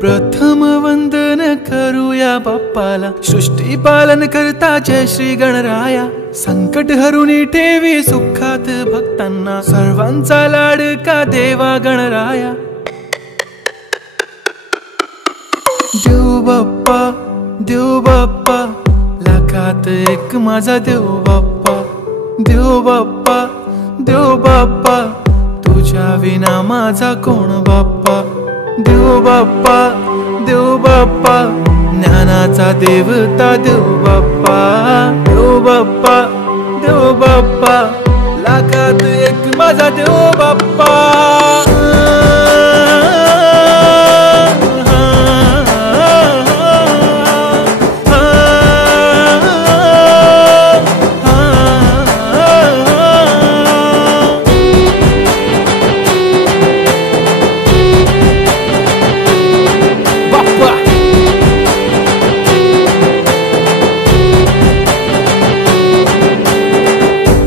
प्रथम वंदन करूया बाप्पाला, सृष्टी पालन करता जय श्री गणराया। संकट हरुनी ठेवी सुखात भक्तांना, सर्वांचा लाडका देवा गणराया। देव बाप्पा देव बाप्पा, लाखात एक माझा देव बाप्पा। देव बाप्पा देव बाप्पा, तुझ्या विना माझा कोण बाप्पा। देव बाप्पा देव बाप्पा, ज्ञानाचा देवता देव बाप्पा। देव बाप्पा देव बाप्पा, लाखात एक माझा देव बाप्पा।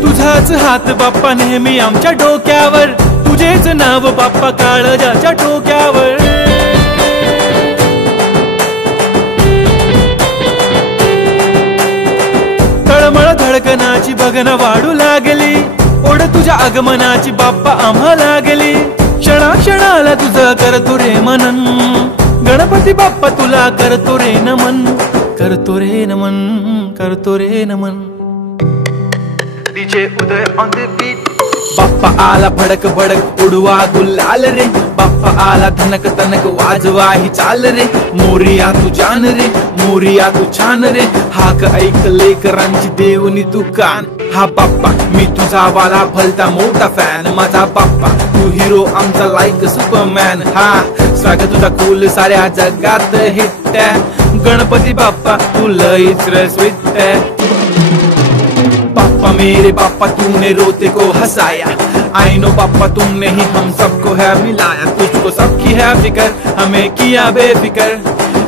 तुझाच हात बाप्पा नेहमी आमच्या डोक्यावर, तुझेच नाव बाप्पा काळजाच्या टोक्यावर। तळमळ धडकनाची बघन वाढू लागली, ओढ तुझ्या आगमनाची बाप्पा आम्हा लागली। क्षणा क्षणाला तुझं करतो रे मनन, गणपती बाप्पा तुला करतो रे नमन। करतो रे नमन करतो रे नमन। DJ Uday on the beat. Bappa आला भडक भडक उडवा गुलाल रे, बाप्पा आला धनक तनक वाजवा ही चाल रे। मोरिया तू जान रे, मोरिया तू छान रे, हाक ऐक लेकरांची देवनी तू कान। हा बाप्पा मी तुझा वाला भलता मोठा फॅन, माझा बाप्पा तू हिरो आमचा लाईक सुपरमॅन। हा स्वागत तुझा कूल साऱ्या जगात हिट आहे, गणपती बाप्पा तू लईच रसवित आहे। बाप्पा मेरे बाप्पा तूने रोते को हंसाया, आई नो बाप्पा तुमने ही हम सबको है मिलाया। तुझको सबकी है फिकर, हमें किया बेफिकर,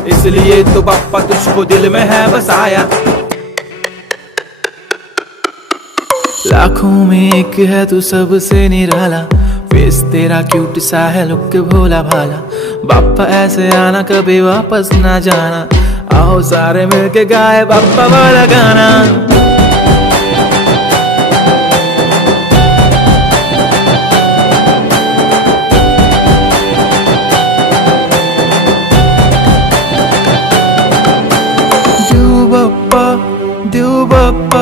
इसलिए तो बाप्पा तुझको दिल में है बसाया। लाखों में एक है तू सबसे निराला, फेस तेरा क्यूट सा है लुक भोला भाला। बाप्पा ऐसे आना कभी वापस ना जाना, आओ सारे मिलके गाए बाप्पा वाला गाना। देव बाप्पा,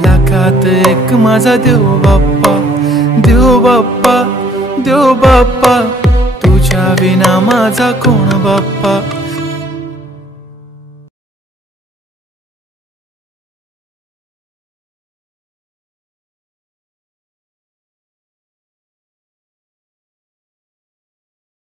लाखात एक माझा देव बाप्पा। देव बाप्पा देव बाप्पा, तुझ्या विना माझा कोण बाप्पा।